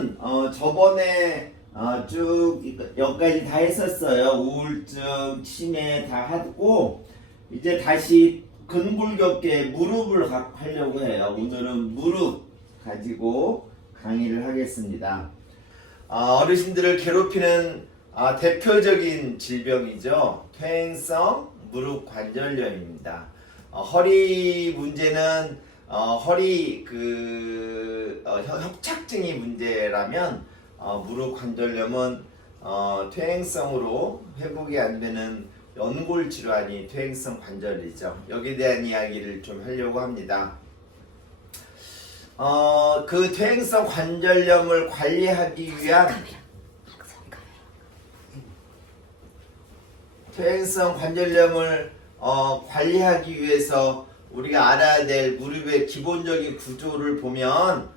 오늘은 저번에 쭉 여기까지 다 했었어요. 우울증, 치매 다 하고 이제 다시 근골격계 무릎을 하려고 해요. 오늘은 무릎 가지고 강의를 하겠습니다. 어르신들을 괴롭히는 대표적인 질병이죠. 퇴행성 무릎 관절염입니다. 허리 문제는 허리 협착증이 문제라면 무릎 관절염은 퇴행성으로 회복이 안 되는 연골 질환이 퇴행성 관절이죠. 여기에 대한 이야기를 좀 하려고 합니다. 그 퇴행성 관절염을 관리하기 위한 퇴행성 관절염을 관리하기 위해서 우리가 알아야 될 무릎의 기본적인 구조를 보면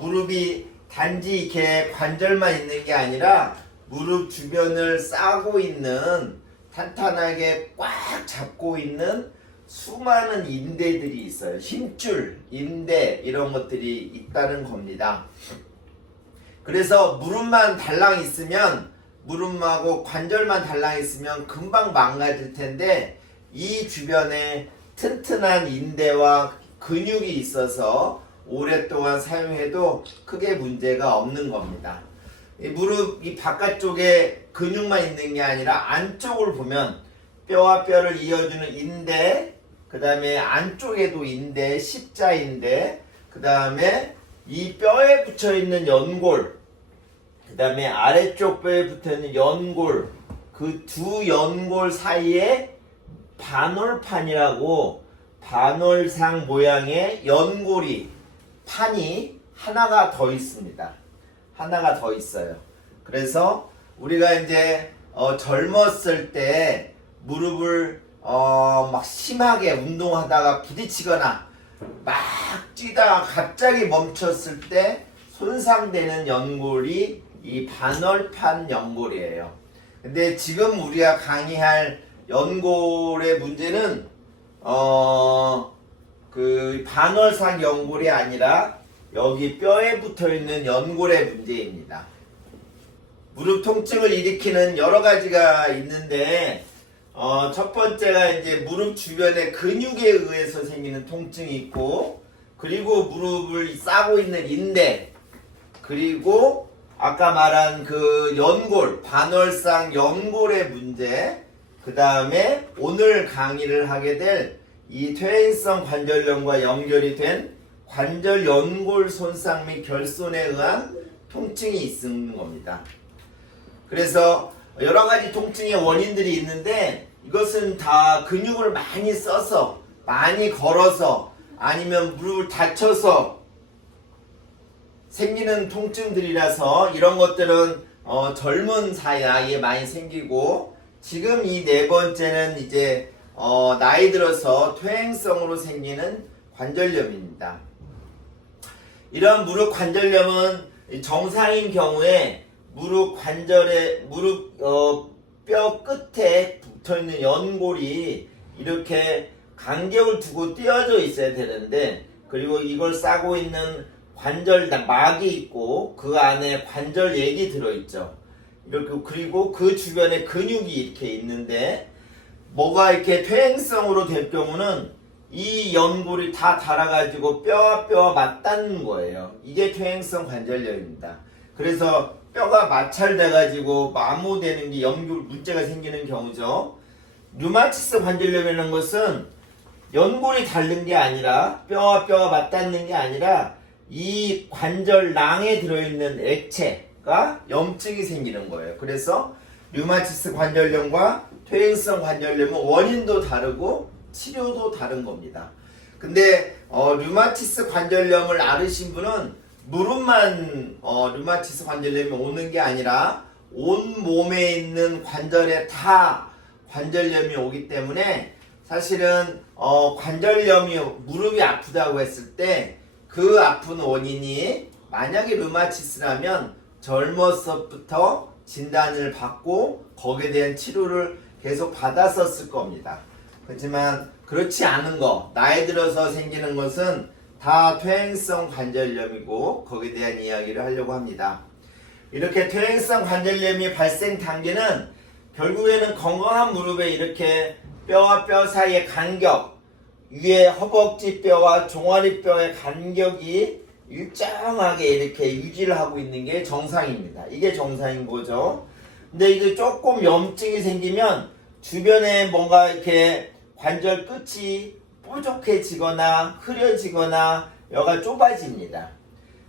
무릎이 단지 이렇게 관절만 있는 게 아니라 무릎 주변을 싸고 있는 탄탄하게 꽉 잡고 있는 수많은 인대들이 있어요. 힘줄, 인대 이런 것들이 있다는 겁니다. 그래서 무릎만 달랑 있으면 무릎하고 관절만 달랑 있으면 금방 망가질 텐데 이 주변에 튼튼한 인대와 근육이 있어서 오랫동안 사용해도 크게 문제가 없는 겁니다. 이 무릎 이 바깥쪽에 근육만 있는 게 아니라 안쪽을 보면 뼈와 뼈를 이어주는 인대, 그 다음에 안쪽에도 인대, 십자인대, 그 다음에 이 뼈에 붙여있는 연골, 그 다음에 아래쪽 뼈에 붙어있는 연골, 그 두 연골 사이에 반월판이라고 반월상 모양의 연골이 판이 하나가 더 있습니다. 하나가 더 있어요. 그래서 우리가 이제 젊었을 때 무릎을 막 심하게 운동하다가 부딪히거나 막 뛰다가 갑자기 멈췄을 때 손상되는 연골이 이 반월판 연골이에요. 근데 지금 우리가 강의할 연골의 문제는 그 반월상 연골이 아니라 여기 뼈에 붙어있는 연골의 문제입니다. 무릎 통증을 일으키는 여러 가지가 있는데 첫 번째가 이제 무릎 주변의 근육에 의해서 생기는 통증이 있고, 그리고 무릎을 싸고 있는 인대, 그리고 아까 말한 그 연골, 반월상 연골의 문제, 그 다음에 오늘 강의를 하게 될 이 퇴행성 관절염과 연결이 된 관절 연골 손상 및 결손에 의한 통증이 있는 겁니다. 그래서 여러 가지 통증의 원인들이 있는데 이것은 다 근육을 많이 써서, 많이 걸어서, 아니면 무릎을 다쳐서 생기는 통증들이라서 이런 것들은 젊은 나이에 많이 생기고, 지금 이 네 번째는 이제 나이 들어서 퇴행성으로 생기는 관절염입니다. 이런 무릎 관절염은 정상인 경우에 무릎 관절에 뼈 끝에 붙어있는 연골이 이렇게 간격을 두고 띄어져 있어야 되는데, 그리고 이걸 싸고 있는 관절 막이 있고 그 안에 관절액이 들어있죠. 이렇게, 그리고 그 주변에 근육이 이렇게 있는데, 뭐가 이렇게 퇴행성으로 될 경우는 이 연골이 다 닳아가지고 뼈와 뼈와 맞닿는 거예요. 이게 퇴행성 관절염입니다. 그래서 뼈가 마찰돼가지고 마모되는 게 연골 문제가 생기는 경우죠. 류마티스 관절염이라는 것은 연골이 닳는 게 아니라, 뼈와 뼈가 맞닿는 게 아니라 이 관절낭에 들어있는 액체가 염증이 생기는 거예요. 그래서 류마티스 관절염과 퇴행성 관절염은 원인도 다르고 치료도 다른 겁니다. 근데 류마티스 관절염을 앓으신 분은 무릎만 류마티스 관절염이 오는 게 아니라 온 몸에 있는 관절에 다 관절염이 오기 때문에, 사실은 관절염이 무릎이 아프다고 했을 때 그 아픈 원인이 만약에 류마티스라면 젊었을부터 진단을 받고 거기에 대한 치료를 계속 받았었을 겁니다. 하지만 그렇지 않은 거, 나이 들어서 생기는 것은 다 퇴행성 관절염이고 거기에 대한 이야기를 하려고 합니다. 이렇게 퇴행성 관절염이 발생 단계는 결국에는 건강한 무릎에 이렇게 뼈와 뼈 사이의 간격, 위에 허벅지 뼈와 종아리 뼈의 간격이 일정하게 이렇게 유지를 하고 있는 게 정상입니다. 이게 정상인 거죠. 근데 이제 조금 염증이 생기면 주변에 뭔가 이렇게 관절 끝이 뾰족해지거나 흐려지거나 여가 좁아집니다.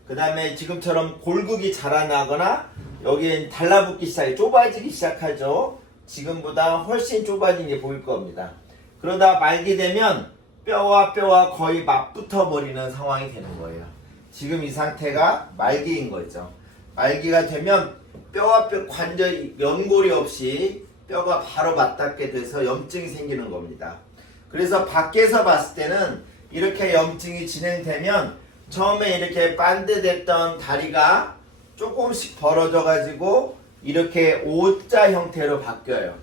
그 다음에 지금처럼 골극이 자라나거나 여기엔 달라붙기 시작해 좁아지기 시작하죠. 지금보다 훨씬 좁아진 게 보일 겁니다. 그러다 말게 되면 뼈와 뼈와 거의 맞붙어 버리는 상황이 되는 거예요. 지금 이 상태가 말기인 거죠. 말기가 되면 뼈와 뼈 관절 연골이 없이 뼈가 바로 맞닿게 돼서 염증이 생기는 겁니다. 그래서 밖에서 봤을 때는 이렇게 염증이 진행되면 처음에 이렇게 반듯했던 다리가 조금씩 벌어져 가지고 이렇게 O자 형태로 바뀌어요.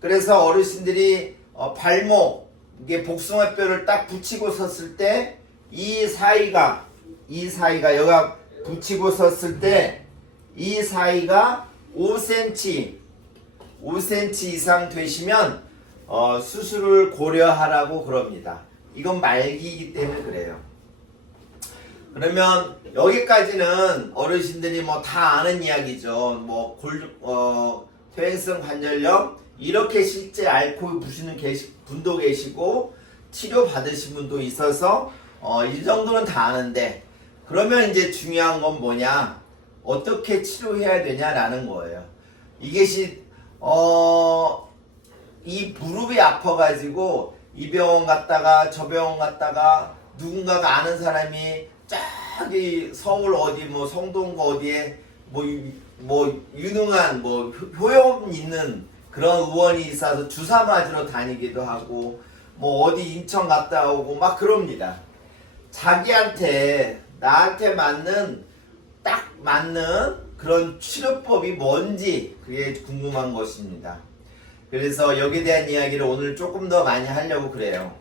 그래서 어르신들이 발목 이게 복숭아뼈를 딱 붙이고 섰을 때 이 사이가 여기가 붙이고 섰을 때 이 사이가 5cm 이상 되시면 수술을 고려하라고 그럽니다. 이건 말기이기 때문에 그래요. 그러면 여기까지는 어르신들이 뭐 다 아는 이야기죠. 뭐 퇴행성 관절염 이렇게 실제 앓고 부시는 분도 계시고 치료 받으신 분도 있어서 이 정도는 다 아는데 그러면 이제 중요한 건 뭐냐? 어떻게 치료해야 되냐라는 거예요. 이것이 이 무릎이 아파가지고 이 병원 갔다가 저 병원 갔다가 누군가가 아는 사람이 저기 서울 어디 뭐 성동구 어디에 뭐 유능한 뭐 효용 있는 그런 의원이 있어서 주사 맞으러 다니기도 하고 뭐 어디 인천 갔다 오고 막 그럽니다. 자기한테 나한테 딱 맞는 그런 치료법이 뭔지 그게 궁금한 것입니다. 그래서 여기에 대한 이야기를 오늘 조금 더 많이 하려고 그래요.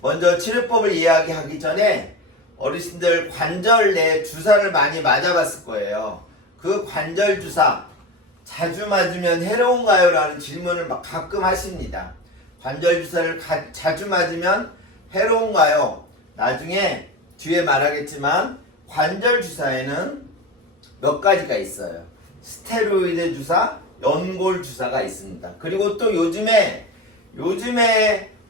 먼저 치료법을 이야기하기 전에 어르신들 관절 내 주사를 많이 맞아봤을 거예요. 그 관절 주사 자주 맞으면 해로운가요? 라는 질문을 막 가끔 하십니다. 관절 주사를 자주 맞으면 해로운가요? 나중에 뒤에 말하겠지만 관절 주사에는 몇 가지가 있어요. 스테로이드 주사, 연골 주사가 있습니다. 그리고 또 요즘에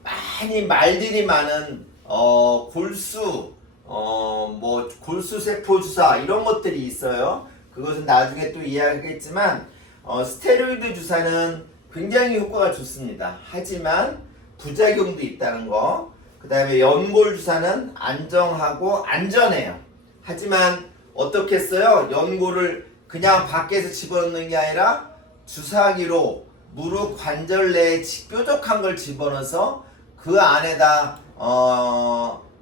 많이 말들이 많은 골수 뭐 골수세포 주사 이런 것들이 있어요. 그것은 나중에 또 이야기하겠지만 스테로이드 주사는 굉장히 효과가 좋습니다. 하지만 부작용도 있다는 거. 그 다음에 연골 주사는 안정하고 안전해요. 하지만 어떻게 써요? 연골을 그냥 밖에서 집어넣는 게 아니라 주사기로 무릎 관절 내에 뾰족한 걸 집어넣어서 그 안에다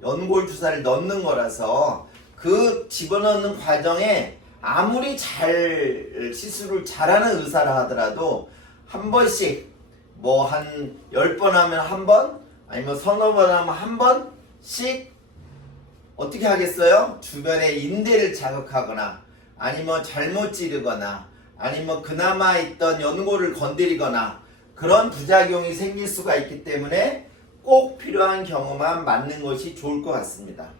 연골 주사를 넣는 거라서 그 집어넣는 과정에 아무리 잘 시술을 잘하는 의사라 하더라도 한 번씩 뭐 한 10번 하면 한 번 아니면 서너 번 하면 한 번씩 어떻게 하겠어요? 주변에 인대를 자극하거나 아니면 잘못 찌르거나 아니면 그나마 있던 연골을 건드리거나 그런 부작용이 생길 수가 있기 때문에 꼭 필요한 경우만 맞는 것이 좋을 것 같습니다.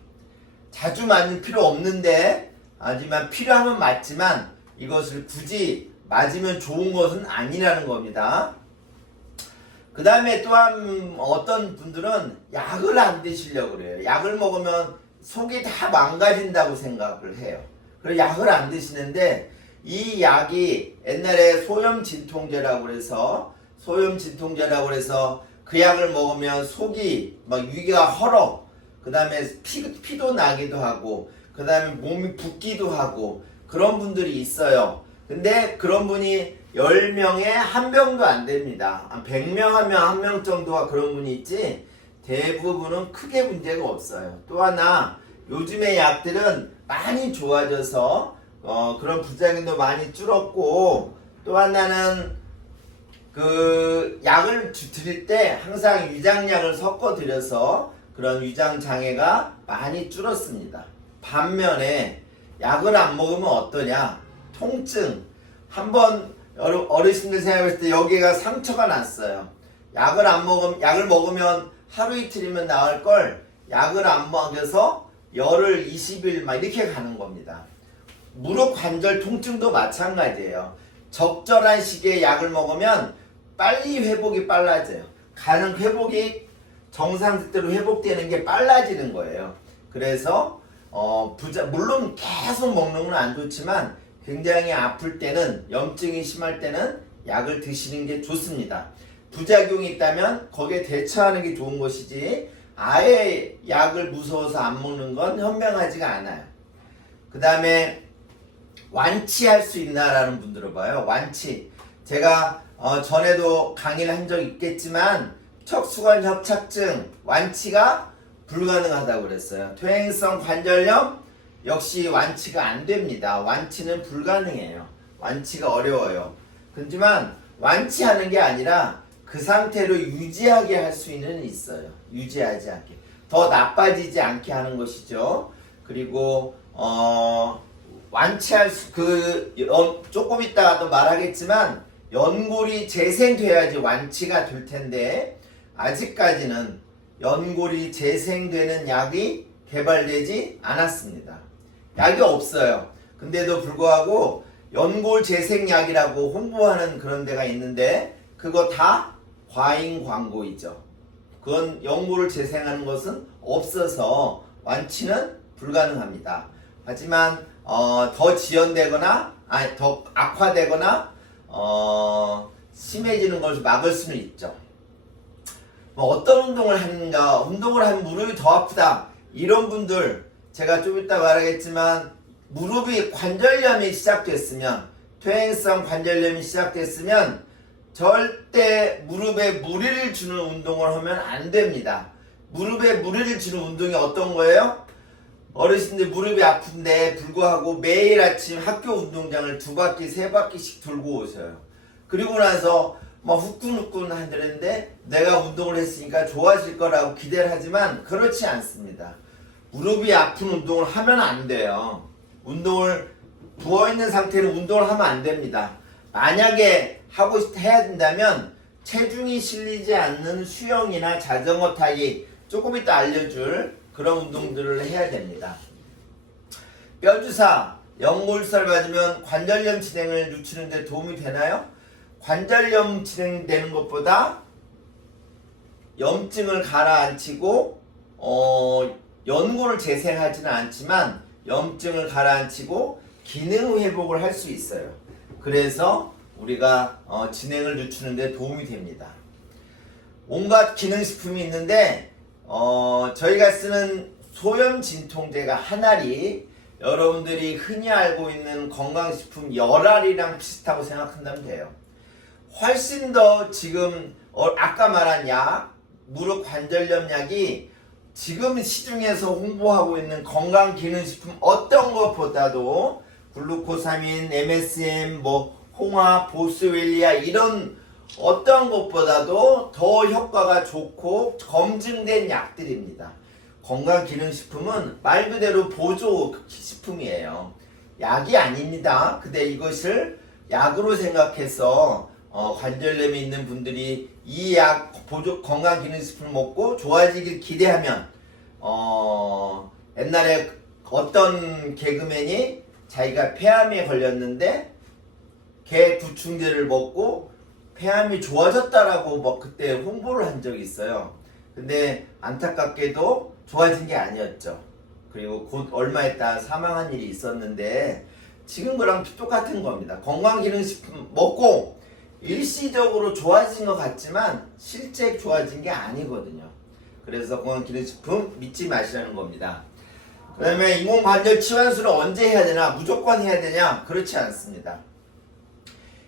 자주 맞을 필요 없는데 하지만 필요하면 맞지만 이것을 굳이 맞으면 좋은 것은 아니라는 겁니다. 그 다음에 또한 어떤 분들은 약을 안 드시려고 그래요. 약을 먹으면 속이 다 망가진다고 생각을 해요. 그래서 약을 안 드시는데 이 약이 옛날에 소염진통제라고 그래서 그 약을 먹으면 속이 막 위가 헐어. 그 다음에 피도 나기도 하고 그 다음에 몸이 붓기도 하고 그런 분들이 있어요. 근데 그런 분이 10명에 1명도 안 됩니다. 100명 하면 1명 정도가 그런 분이 있지 대부분은 크게 문제가 없어요. 또 하나 요즘의 약들은 많이 좋아져서 그런 부작용도 많이 줄었고 또 하나는 그 약을 드릴 때 항상 위장약을 섞어 드려서 그런 위장 장애가 많이 줄었습니다. 반면에 약을 안 먹으면 어떠냐? 통증. 한번 어르신들 생각했을 때 여기가 상처가 났어요. 약을 먹으면 하루 이틀이면 나을 걸 약을 안 먹여서 열흘 20일 막 이렇게 가는 겁니다. 무릎 관절 통증도 마찬가지예요. 적절한 시기에 약을 먹으면 빨리 회복이 빨라져요. 가는 회복이 정상대로 회복되는 게 빨라지는 거예요. 그래서 물론 계속 먹는 건 안 좋지만 굉장히 아플 때는, 염증이 심할 때는 약을 드시는 게 좋습니다. 부작용이 있다면 거기에 대처하는 게 좋은 것이지 아예 약을 무서워서 안 먹는 건 현명하지가 않아요. 그 다음에 완치할 수 있나라는 분들을 봐요. 완치. 제가 전에도 강의를 한 적 있겠지만 척수관 협착증 완치가 불가능하다고 그랬어요. 퇴행성 관절염 역시 완치가 안 됩니다. 완치는 불가능해요. 완치가 어려워요. 하지만 완치하는 게 아니라 그 상태로 유지하게 할 수는 있어요. 유지하지 않게. 더 나빠지지 않게 하는 것이죠. 그리고 완치할 조금 이따가도 말하겠지만 연골이 재생돼야지 완치가 될 텐데 아직까지는 연골이 재생되는 약이 개발되지 않았습니다. 약이 없어요. 근데도 불구하고 연골 재생약이라고 홍보하는 그런 데가 있는데 그거 다 과잉 광고이죠. 그건 연골을 재생하는 것은 없어서 완치는 불가능합니다. 하지만 더 지연되거나 더 악화되거나 심해지는 것을 막을 수는 있죠. 어떤 운동을 하는가? 운동을 하면 무릎이 더 아프다. 이런 분들 제가 좀 이따 말하겠지만 무릎이 관절염이 시작됐으면 퇴행성 관절염이 시작됐으면 절대 무릎에 무리를 주는 운동을 하면 안 됩니다. 무릎에 무리를 주는 운동이 어떤 거예요? 어르신들 무릎이 아픈데 불구하고 매일 아침 학교 운동장을 2바퀴 3바퀴씩 돌고 오셔요. 그리고 나서 막 후끈후끈 하는데 내가 운동을 했으니까 좋아질 거라고 기대를 하지만 그렇지 않습니다. 무릎이 아픈 운동을 하면 안 돼요. 부어있는 상태로 운동을 하면 안 됩니다. 만약에 해야 된다면 체중이 실리지 않는 수영이나 자전거 타기, 조금 이따 알려줄 그런 운동들을 해야 됩니다. 뼈주사, 연골살 맞으면 관절염 진행을 늦추는 데 도움이 되나요? 관절염 진행되는 것보다 염증을 가라앉히고 연골을 재생하지는 않지만 염증을 가라앉히고 기능 회복을 할 수 있어요. 그래서 우리가 진행을 늦추는 데 도움이 됩니다. 온갖 기능식품이 있는데 저희가 쓰는 소염 진통제가 한알이 여러분들이 흔히 알고 있는 건강식품 열알이랑 비슷하고 생각한다면 돼요. 훨씬 더 지금 아까 말한 약, 무릎 관절염 약이 지금 시중에서 홍보하고 있는 건강기능식품 어떤 것보다도 글루코사민, MSM, 홍합, 보스웰리아 이런 어떤 것보다도 더 효과가 좋고 검증된 약들입니다. 건강기능식품은 말 그대로 보조식품이에요. 약이 아닙니다. 근데 이것을 약으로 생각해서 관절염이 있는 분들이 이 약 건강기능식품을 먹고 좋아지길 기대하면 옛날에 어떤 개그맨이 자기가 폐암에 걸렸는데 개 구충제를 먹고 폐암이 좋아졌다라고 그때 홍보를 한 적이 있어요. 근데 안타깝게도 좋아진 게 아니었죠. 그리고 곧 얼마 있다 사망한 일이 있었는데 지금 그랑 똑같은 겁니다. 건강기능식품 먹고 일시적으로 좋아진 것 같지만 실제 좋아진 게 아니거든요. 그래서 건강기능식품 믿지 마시라는 겁니다. 그 다음에 인공관절 치환술을 언제 해야 되나? 무조건 해야 되냐? 그렇지 않습니다.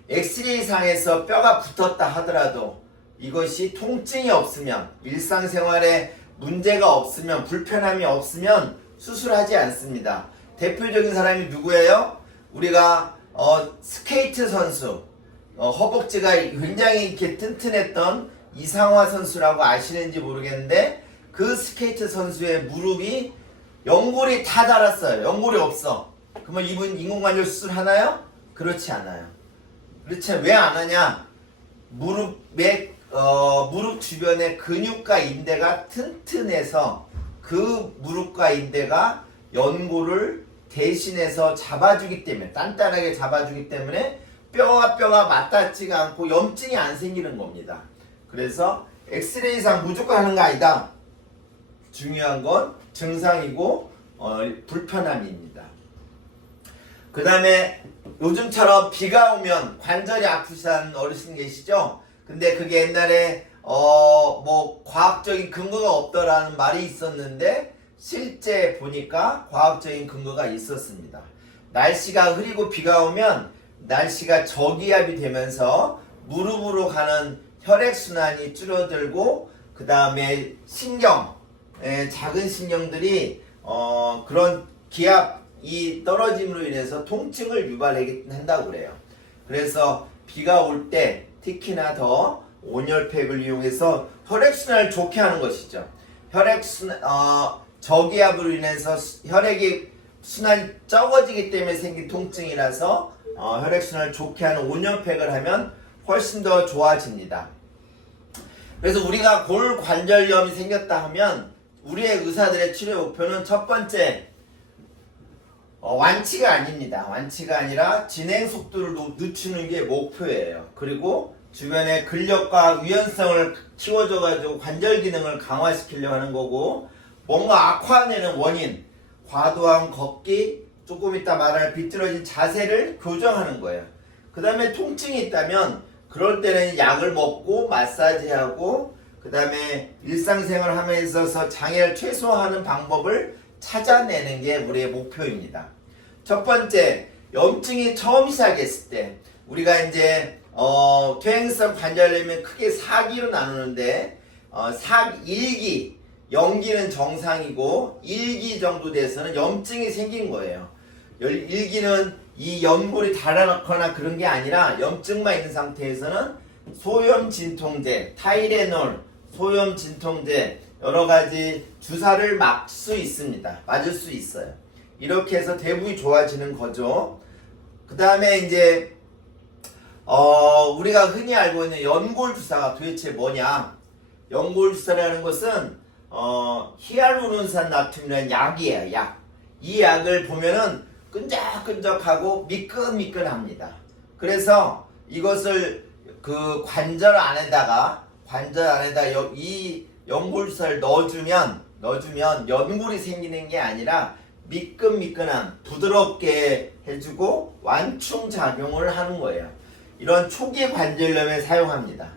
엑스레이 상에서 뼈가 붙었다 하더라도 이것이 통증이 없으면, 일상생활에 문제가 없으면, 불편함이 없으면 수술하지 않습니다. 대표적인 사람이 누구예요? 우리가 스케이트 선수, 허벅지가 굉장히 이렇게 튼튼했던 이상화 선수라고 아시는지 모르겠는데 그 스케이트 선수의 무릎이 연골이 다 닳았어요. 연골이 없어. 그러면 이분 인공관절 수술 하나요? 그렇지 않아요. 그렇지 왜 안 하냐? 무릎 주변의 근육과 인대가 튼튼해서 그 무릎과 인대가 연골을 대신해서 잡아주기 때문에 단단하게 잡아주기 때문에 뼈가 맞닿지가 않고 염증이 안 생기는 겁니다. 그래서 엑스레이상 무조건 하는 거 아니다. 중요한 건 증상이고 불편함입니다. 그 다음에 요즘처럼 비가 오면 관절이 아프신 어르신 계시죠? 근데 그게 옛날에 뭐 과학적인 근거가 없더라는 말이 있었는데 실제 보니까 과학적인 근거가 있었습니다. 날씨가 흐리고 비가 오면 날씨가 저기압이 되면서 무릎으로 가는 혈액순환이 줄어들고 그 다음에 작은 신경들이 그런 기압이 떨어짐으로 인해서 통증을 유발한다고 그래요. 그래서 비가 올 때 특히나 더 온열팩을 이용해서 혈액순환을 좋게 하는 것이죠. 저기압으로 인해서 혈액이 순환이 적어지기 때문에 생긴 통증이라서 혈액순환을 좋게 하는 온열팩을 하면 훨씬 더 좋아집니다. 그래서 우리가 골관절염이 생겼다 하면 우리의 의사들의 치료 목표는 첫 번째 완치가 아닙니다. 완치가 아니라 진행 속도를 늦추는 게 목표예요. 그리고 주변의 근력과 유연성을 키워줘가지고 관절 기능을 강화시키려고 하는 거고 뭔가 악화되는 원인 과도한 걷기 조금 이따 말할 비뚤어진 자세를 교정하는 거예요. 그 다음에 통증이 있다면 그럴 때는 약을 먹고 마사지하고 그 다음에 일상생활 하면서 있어서 장애를 최소화하는 방법을 찾아내는 게 우리의 목표입니다. 첫 번째, 염증이 처음 시작했을 때 우리가 이제 퇴행성 관절염은 크게 4기로 나누는데 1기, 0기는 정상이고 1기 정도 돼서는 염증이 생긴 거예요. 1기는 이 연골이 달아나거나 그런 게 아니라 염증만 있는 상태에서는 소염 진통제, 타이레놀, 소염 진통제 여러 가지 주사를 맞을 수 있어요. 이렇게 해서 대부분이 좋아지는 거죠. 그 다음에 이제 우리가 흔히 알고 있는 연골 주사가 도대체 뭐냐? 연골 주사라는 것은 히알루론산 나트륨이라는 약이에요. 이 약을 보면은 끈적끈적하고 미끈미끈합니다. 그래서 이것을 그 관절 안에다가 이 연골 주사를 넣어주면 연골이 생기는 게 아니라 미끈미끈한 부드럽게 해주고 완충 작용을 하는 거예요. 이런 초기 관절염에 사용합니다.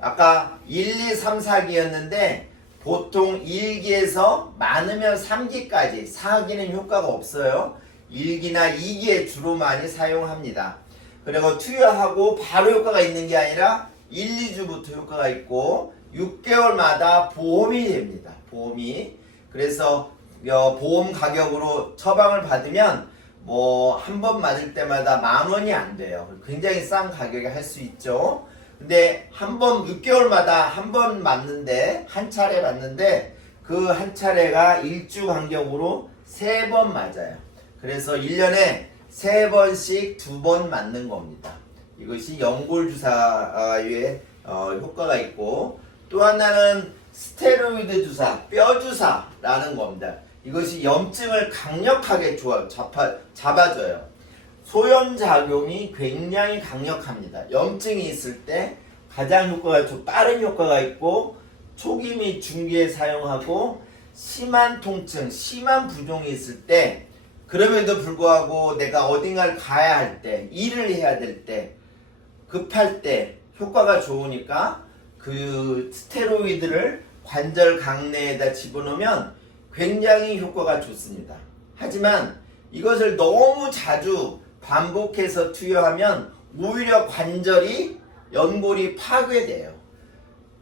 아까 1, 2, 3, 4기였는데 보통 1기에서 많으면 3기까지 4기는 효과가 없어요. 1기나 2기에 주로 많이 사용합니다. 그리고 투여하고 바로 효과가 있는 게 아니라 1, 2주부터 효과가 있고 6개월마다 보험이 됩니다. 그래서 보험 가격으로 처방을 받으면 뭐 한 번 맞을 때마다 10,000원이 안 돼요. 굉장히 싼 가격에 할 수 있죠. 근데 6개월마다 한 번 맞는데 한 차례 맞는데 그 한 차례가 일주 간격으로 3번 맞아요. 그래서 1년에 3번씩 2번 맞는 겁니다. 이것이 연골 주사의 효과가 있고 또 하나는 스테로이드 주사, 뼈 주사라는 겁니다. 이것이 염증을 강력하게 잡아줘요. 소염작용이 굉장히 강력합니다. 염증이 있을 때 가장 빠른 효과가 있고 초기 및 중기에 사용하고 심한 통증, 심한 부종이 있을 때 그럼에도 불구하고 내가 어딘가를 가야 할 때, 일을 해야 될 때, 급할 때 효과가 좋으니까 그 스테로이드를 관절 강내에다 집어넣으면 굉장히 효과가 좋습니다. 하지만 이것을 너무 자주 반복해서 투여하면 오히려 연골이 파괴돼요.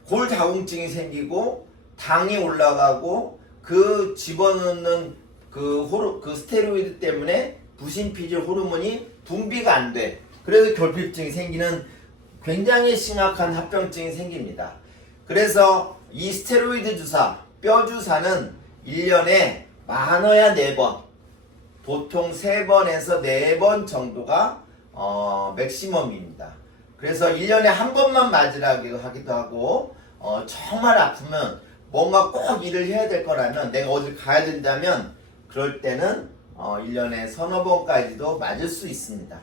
골다공증이 생기고 당이 올라가고 그 집어넣는 그 스테로이드 때문에 부신피질 호르몬이 분비가 안 돼. 그래서 결핍증이 생기는 굉장히 심각한 합병증이 생깁니다. 그래서 이 스테로이드 주사, 뼈 주사는 1년에 많아야 4번, 보통 3번에서 4번 정도가 맥시멈입니다. 그래서 1년에 한 번만 맞으라고 하기도 하고, 정말 아프면 뭔가 꼭 일을 해야 될 거라면, 내가 어딜 가야 된다면 그럴 때는 1년에 서너 번까지도 맞을 수 있습니다.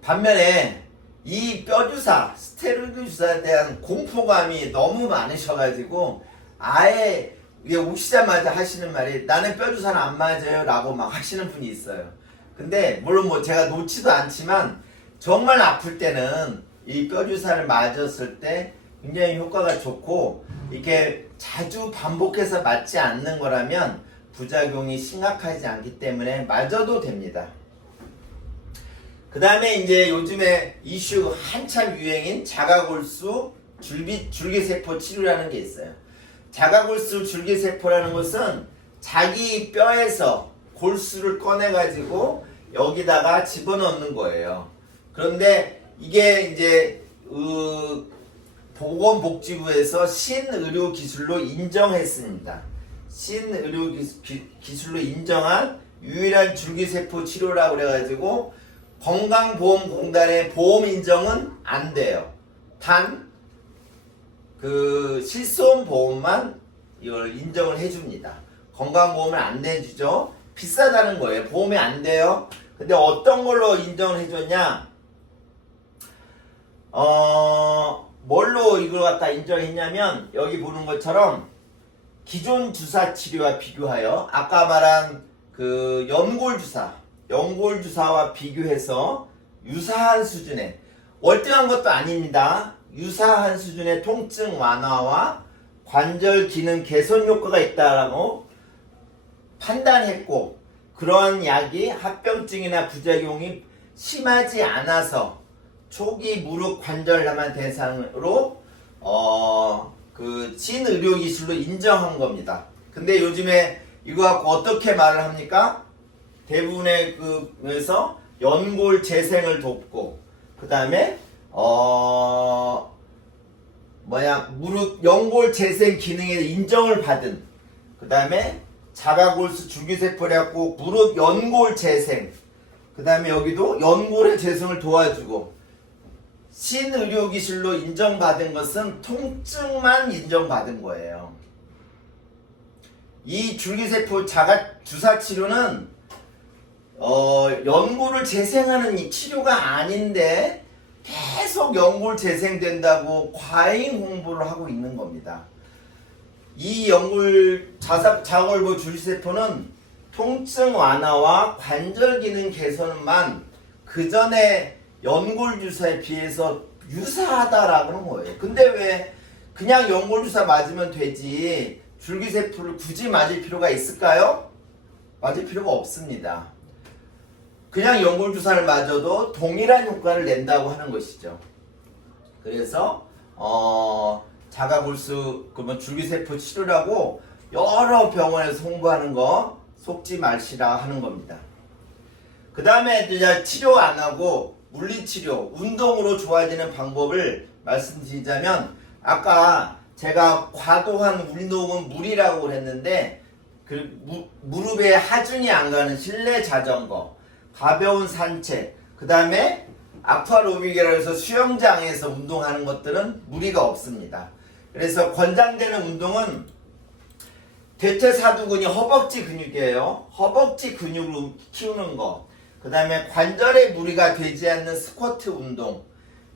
반면에 이 뼈주사, 스테로이드 주사에 대한 공포감이 너무 많으셔가지고 아예 이게 오시자마자 하시는 말이 나는 뼈주사는 안 맞아요 라고 막 하시는 분이 있어요. 근데 물론 뭐 제가 놓지도 않지만 정말 아플 때는 이 뼈주사를 맞았을 때 굉장히 효과가 좋고, 이렇게 자주 반복해서 맞지 않는 거라면 부작용이 심각하지 않기 때문에 맞아도 됩니다. 그 다음에 이제 요즘에 이슈 한참 유행인 자가골수 줄기세포 치료라는 게 있어요. 자가골수 줄기세포라는 것은 자기 뼈에서 골수를 꺼내가지고 여기다가 집어넣는 거예요. 그런데 이게 이제 보건복지부에서 신의료기술로 인정했습니다. 신의료기술로 인정한 유일한 줄기세포 치료라고 그래가지고 건강보험공단의 보험 인정은 안 돼요. 단 그 실손 보험만 이걸 인정을 해줍니다. 건강보험을 안 내주죠. 비싸다는 거예요. 보험이 안 돼요. 근데 어떤 걸로 인정을 해줬냐? 뭘로 이걸 갖다 인정했냐면, 여기 보는 것처럼 기존 주사 치료와 비교하여 아까 말한 그 연골주사와 비교해서 유사한 수준의, 월등한 것도 아닙니다. 유사한 수준의 통증 완화와 관절 기능 개선 효과가 있다라고 판단했고, 그러한 약이 합병증이나 부작용이 심하지 않아서 초기 무릎 관절염 대상으로 그 신의료기술로 인정한 겁니다. 근데 요즘에 이거 갖고 어떻게 말을 합니까? 대부분의 그에서 연골 재생을 돕고, 그 다음에 무릎 연골 재생 기능에 인정을 받은, 그 다음에 자가골수 줄기세포라고 무릎 연골 재생, 그 다음에 여기도 연골의 재생을 도와주고, 신의료기술로 인정받은 것은 통증만 인정받은 거예요. 이 줄기세포 주사치료는 연골을 재생하는 이 치료가 아닌데 계속 연골 재생된다고 과잉 홍보를 하고 있는 겁니다. 이 자가골수 줄기세포는 통증 완화와 관절 기능 개선만 그 전에 연골 주사에 비해서 유사하다라는 거예요. 근데 왜 그냥 연골 주사 맞으면 되지 줄기세포를 굳이 맞을 필요가 있을까요? 맞을 필요가 없습니다. 그냥 연골 주사를 맞아도 동일한 효과를 낸다고 하는 것이죠. 그래서 자가골수 그러면 줄기세포 치료라고 여러 병원에서 홍보하는 거 속지 마시라 하는 겁니다. 그 다음에 이제 치료 안 하고 물리치료, 운동으로 좋아지는 방법을 말씀드리자면, 아까 제가 과도한 운동은 무리라고 그랬는데 무릎에 하중이 안 가는 실내 자전거, 가벼운 산책, 그 다음에 아쿠아로빅이라고 해서 수영장에서 운동하는 것들은 무리가 없습니다. 그래서 권장되는 운동은 대퇴사두근이 허벅지 근육이에요. 허벅지 근육을 키우는 거, 그 다음에 관절에 무리가 되지 않는 스쿼트 운동,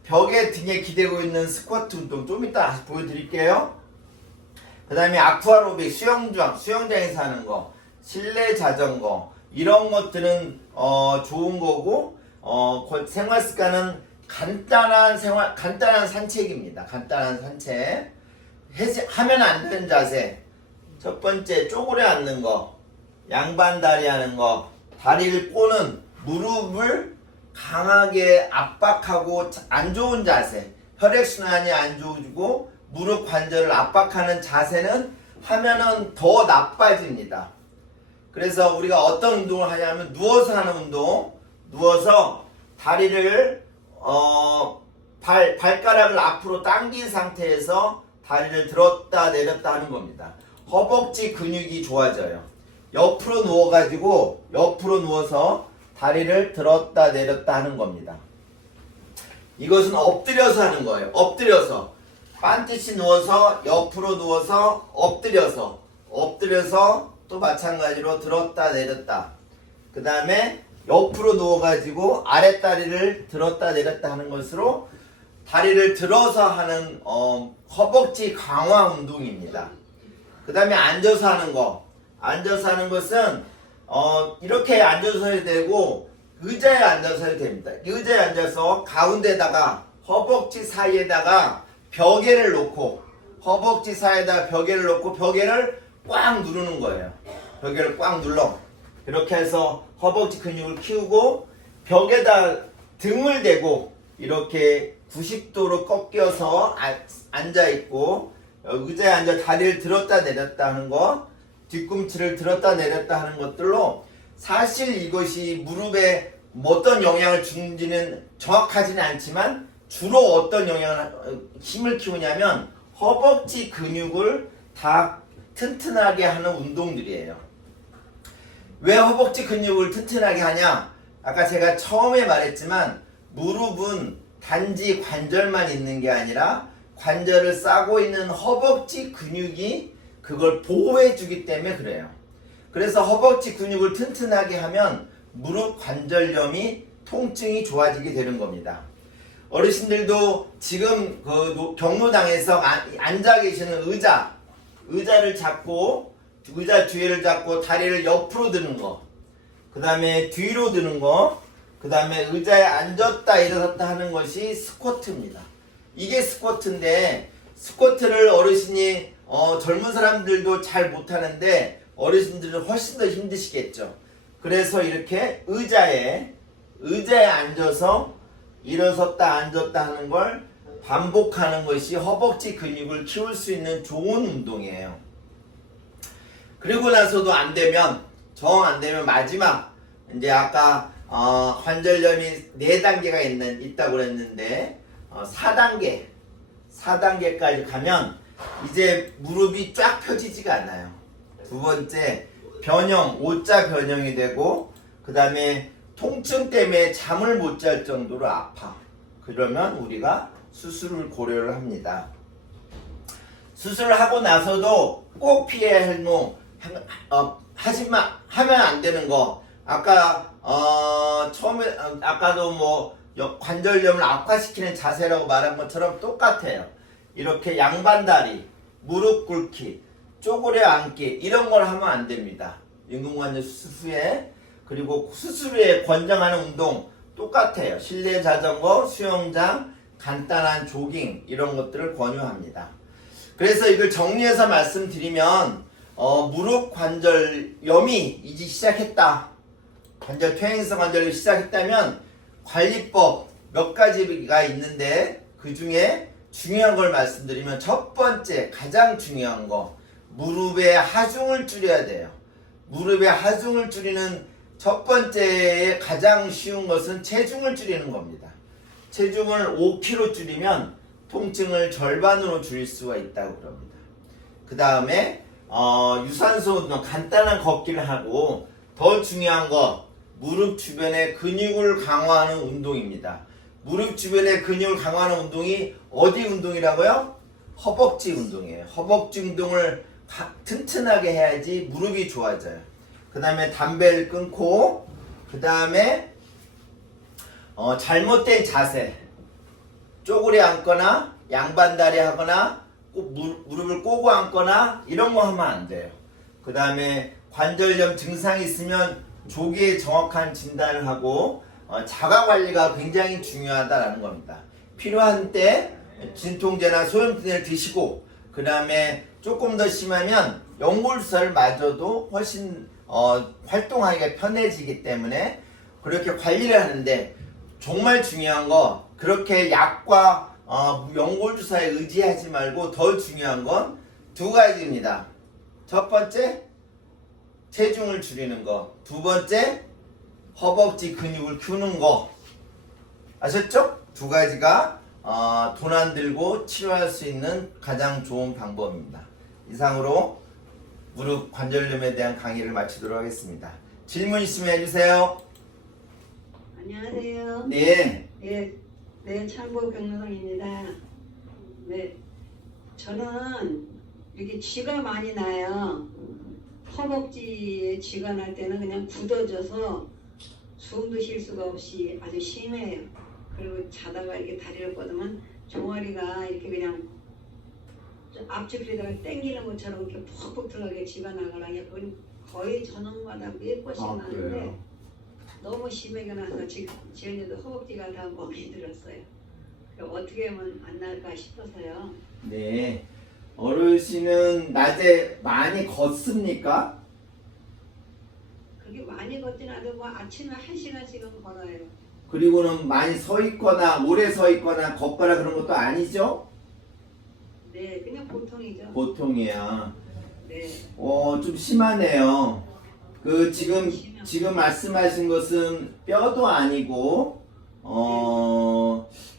벽에 등에 기대고 있는 스쿼트 운동 좀 이따 보여드릴게요. 그 다음에 아쿠아로빅, 수영장에서 하는 거, 실내 자전거, 이런 것들은 좋은 거고, 생활습관은 간단한 산책입니다. 간단한 산책. 하면 안 되는 자세. 첫 번째, 쪼그려 앉는 거, 양반다리 하는 거, 다리를 꼬는, 무릎을 강하게 압박하고 안 좋은 자세, 혈액순환이 안 좋아지고 무릎 관절을 압박하는 자세는 하면은 더 나빠집니다. 그래서 우리가 어떤 운동을 하냐면 누워서 하는 운동, 누워서 다리를 발가락을 앞으로 당긴 상태에서 다리를 들었다 내렸다 하는 겁니다. 허벅지 근육이 좋아져요. 옆으로 누워가지고 옆으로 누워서 다리를 들었다 내렸다 하는 겁니다. 이것은 엎드려서 하는 거예요. 엎드려서 반드시 누워서 옆으로 누워서 엎드려서 또 마찬가지로 들었다 내렸다. 그 다음에 옆으로 누워가지고 아랫다리를 들었다 내렸다 하는 것으로 다리를 들어서 하는 허벅지 강화 운동입니다. 그 다음에 앉아서 하는 거. 앉아서 하는 것은 이렇게 앉아서 해도 되고 의자에 앉아서 해도 됩니다. 의자에 앉아서 가운데다가 허벅지 사이에다가 벽에를 놓고 허벅지 사이에다가 벽에를 놓고 벽에를 꽉 누르는 거예요. 벽에를 꽉 눌러. 이렇게 해서 허벅지 근육을 키우고 벽에다 등을 대고 이렇게 90도로 꺾여서 앉아있고 의자에 앉아 다리를 들었다 내렸다 하는 것, 뒤꿈치를 들었다 내렸다 하는 것들로 사실 이것이 무릎에 어떤 영향을 주는지는 정확하지는 않지만 주로 어떤 힘을 키우냐면 허벅지 근육을 다 튼튼하게 하는 운동들이에요. 왜 허벅지 근육을 튼튼하게 하냐? 아까 제가 처음에 말했지만 무릎은 단지 관절만 있는 게 아니라 관절을 싸고 있는 허벅지 근육이 그걸 보호해 주기 때문에 그래요. 그래서 허벅지 근육을 튼튼하게 하면 무릎 관절염이 통증이 좋아지게 되는 겁니다. 어르신들도 지금 그 경로당에서 앉아 계시는 의자를 잡고 의자 뒤에를 잡고 다리를 옆으로 드는 거, 그 다음에 뒤로 드는 거, 그 다음에 의자에 앉았다 일어섰다 하는 것이 스쿼트입니다. 이게 스쿼트인데 스쿼트를 어르신이 젊은 사람들도 잘 못하는데 어르신들은 훨씬 더 힘드시겠죠. 그래서 이렇게 의자에 앉아서 일어섰다 앉았다 하는 걸 반복하는 것이 허벅지 근육을 키울 수 있는 좋은 운동이에요. 그리고 나서도 안 되면 마지막 이제 아까 관절염이 4단계가 있다고 그랬는데 4단계까지 가면 이제 무릎이 쫙 펴지지가 않아요. 두 번째 변형, O자 변형이 되고 그 다음에 통증 때문에 잠을 못 잘 정도로 아파. 그러면 우리가 수술을 고려를 합니다. 수술을 하고 나서도 꼭 피해야 할 하면 안 되는 거. 아까도 뭐 관절염을 악화시키는 자세라고 말한 것처럼 똑같아요. 이렇게 양반다리, 무릎 꿇기, 쪼그려 앉기 이런 걸 하면 안 됩니다. 인공관절 수술 후에. 그리고 수술 후에 권장하는 운동 똑같아요. 실내 자전거, 수영장, 간단한 조깅 이런 것들을 권유합니다. 그래서 이걸 정리해서 말씀드리면 무릎 관절염이 이제 시작했다. 퇴행성 관절염이 시작했다면 관리법 몇 가지가 있는데 그 중에 중요한 걸 말씀드리면 첫 번째 가장 중요한 거 무릎의 하중을 줄여야 돼요. 무릎의 하중을 줄이는 첫 번째 가장 쉬운 것은 체중을 줄이는 겁니다. 체중을 5kg 줄이면 통증을 절반으로 줄일 수가 있다고 그럽니다. 그 다음에 유산소 운동 간단한 걷기를 하고 더 중요한 거 무릎 주변의 근육을 강화하는 운동입니다. 무릎 주변의 근육을 강화하는 운동이 어디 운동이라고요? 허벅지 운동이에요. 허벅지 운동을 튼튼하게 해야지 무릎이 좋아져요. 그 다음에 담배를 끊고 그 다음에 잘못된 자세 쪼그려 앉거나 양반다리 하거나 무릎을 꼬고 앉거나 이런 거 하면 안 돼요. 그 다음에 관절염 증상이 있으면 조기에 정확한 진단을 하고 자가관리가 굉장히 중요하다라는 겁니다. 필요한 때 진통제나 소염제를 드시고 그 다음에 조금 더 심하면 연골주사를 맞아도 훨씬 활동하기가 편해지기 때문에 그렇게 관리를 하는데 정말 중요한 거 그렇게 약과 연골주사에 의지하지 말고 더 중요한 건 두 가지입니다. 첫 번째 체중을 줄이는 거, 두 번째 허벅지 근육을 키우는 거. 아셨죠? 두 가지가 돈 안 들고 치료할 수 있는 가장 좋은 방법입니다. 이상으로 무릎 관절염에 대한 강의를 마치도록 하겠습니다. 질문 있으면 해주세요. 안녕하세요. 네. 네, 창보 경로당입니다. 네, 저는 이렇게 쥐가 많이 나요. 허벅지에 쥐가 날 때는 그냥 굳어져서 숨도 쉴 수가 없이 아주 심해요. 그리고 자다가 이렇게 다리를 뻗으면 종아리가 이렇게 그냥 앞쪽에다가 당기는 것처럼 이렇게 푹푹 들어가게 쥐가 나거나 거의 저녁마다 몇 번씩 나는데 그래요? 너무 심하게 나서 지금 지연이도 허벅지가 다 멍이 들었어요. 어떻게 하면 안 날까 싶어서요. 네. 어르신은 낮에 많이 걷습니까? 그렇게 많이 걷진 않아도 뭐 아침에 1시간씩은 걸어요. 그리고는 많이 서 있거나 오래 서 있거나 걷거나 그런 것도 아니죠? 네, 그냥 보통이죠. 보통이야. 네, 좀 심하네요. 지금 말씀하신 것은 뼈도 아니고,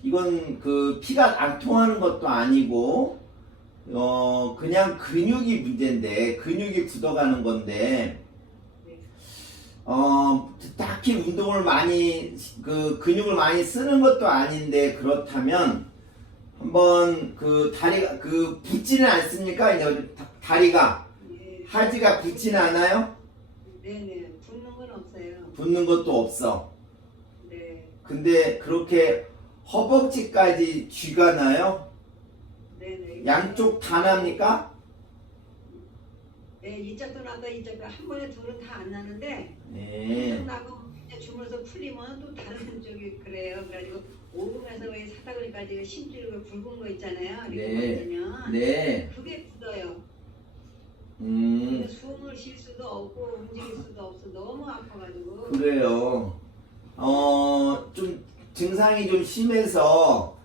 이건 피가 안 통하는 것도 아니고, 그냥 근육이 문제인데, 근육이 굳어가는 건데, 딱히 운동을 많이, 근육을 많이 쓰는 것도 아닌데, 그렇다면, 한번 다리가, 붓지는 않습니까? 이제 다리가, 네, 하지가 붓지는 않아요? 네네, 붓는 건 없어요. 붓는 것도 없어. 네, 근데 그렇게 허벅지까지 쥐가 나요? 네네. 양쪽 다 납니까? 네, 이쪽도 나다 이쪽도 한 번에 둘은 다 안 나는데 네. 한쪽 나고 이제 주물러서 풀리면 또 다른 쪽이 그래요. 그래가지고 오금에서 왜 사다구니까지 심줄로 굵은 거 있잖아요. 이렇게 네. 만지면 네. 그게 굳어요. 음, 근데 숨을 쉴 수도 없고 움직일 수도 없어. 너무 아파가지고. 그래요. 좀 증상이 좀 심해서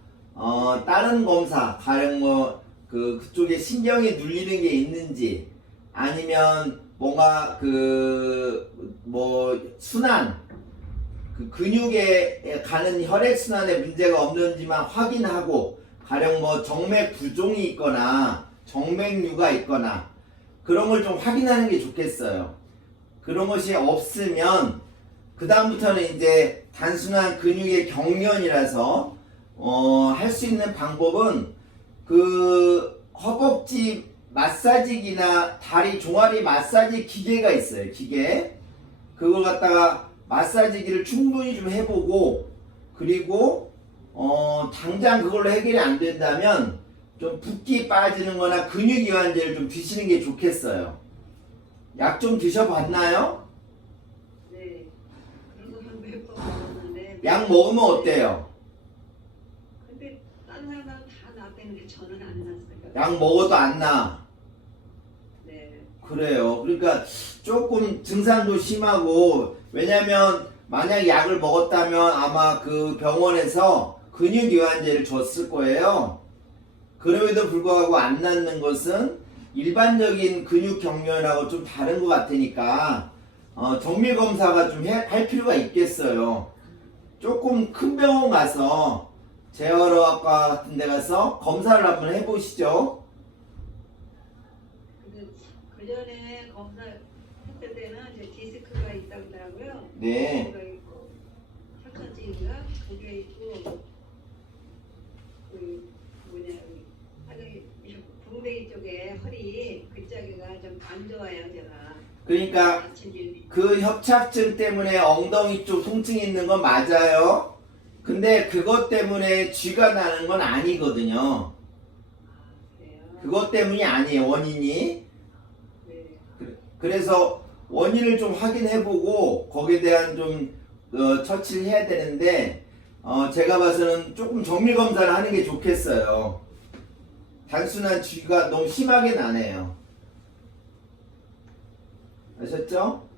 다른 검사, 가령 그쪽에 신경이 눌리는 게 있는지 아니면 뭔가 순환, 근육에 가는 혈액순환에 문제가 없는지만 확인하고 가령 정맥 부종이 있거나 정맥류가 있거나 그런 걸 좀 확인하는 게 좋겠어요. 그런 것이 없으면 그 다음부터는 이제 단순한 근육의 경련이라서 할 수 있는 방법은 허벅지 마사지기나 다리 종아리 마사지 기계가 있어요. 기계. 그걸 갖다가 마사지기를 충분히 좀 해보고 그리고 당장 그걸로 해결이 안 된다면 좀 붓기 빠지는 거나 근육이완제를 좀 드시는 게 좋겠어요. 약 좀 드셔봤나요? 네. 그래서 한 몇 번 먹었는데. 약 먹으면 어때요? 근데 다른 사람은 다 낫대는데 저는 안 났어요. 약 먹어도 안 나. 네. 그래요. 그러니까 조금 증상도 심하고 왜냐면 만약 약을 먹었다면 아마 그 병원에서 근육이완제를 줬을 거예요. 그럼에도 불구하고 안 낫는 것은 일반적인 근육 경련하고 좀 다른 것 같으니까 정밀 검사가 좀 할 필요가 있겠어요. 조금 큰 병원 가서 제어학과 같은 데 가서 검사를 한번 해보시죠. 근데 그 전에 검사했을 때는 이제 디스크가 있다고 하더라고요. 네. 디스크가 있고 혈전증인가 그게 있고 하여튼 궁뎅이 쪽에 허리 그쪽이가 좀 안 좋아요 제가. 그러니까 그 협착증 때문에 엉덩이 쪽 통증이 있는 건 맞아요. 근데 그것 때문에 쥐가 나는 건 아니거든요. 그래요? 그것 때문이 아니에요, 원인이. 네. 그래서 원인을 좀 확인해보고 거기에 대한 좀 처치를 해야 되는데 제가 봐서는 조금 정밀 검사를 하는 게 좋겠어요. 단순한 쥐가 너무 심하게 나네요. 아셨죠?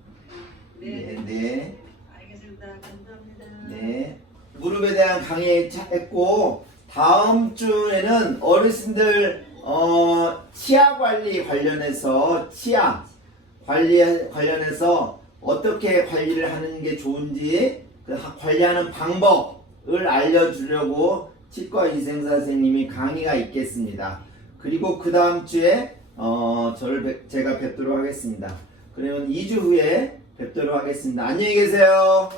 네. 네. 알겠습니다. 감사합니다. 네. 무릎에 대한 강의 했고 다음 주에는 어르신들 치아 관리 관련해서 치아 관리 관련해서 어떻게 관리를 하는 게 좋은지 관리하는 방법을 알려주려고 치과위생사 선생님이 강의가 있겠습니다. 그리고 그 다음 주에 제가 뵙도록 하겠습니다. 그러면 2주 후에 뵙도록 하겠습니다. 안녕히 계세요.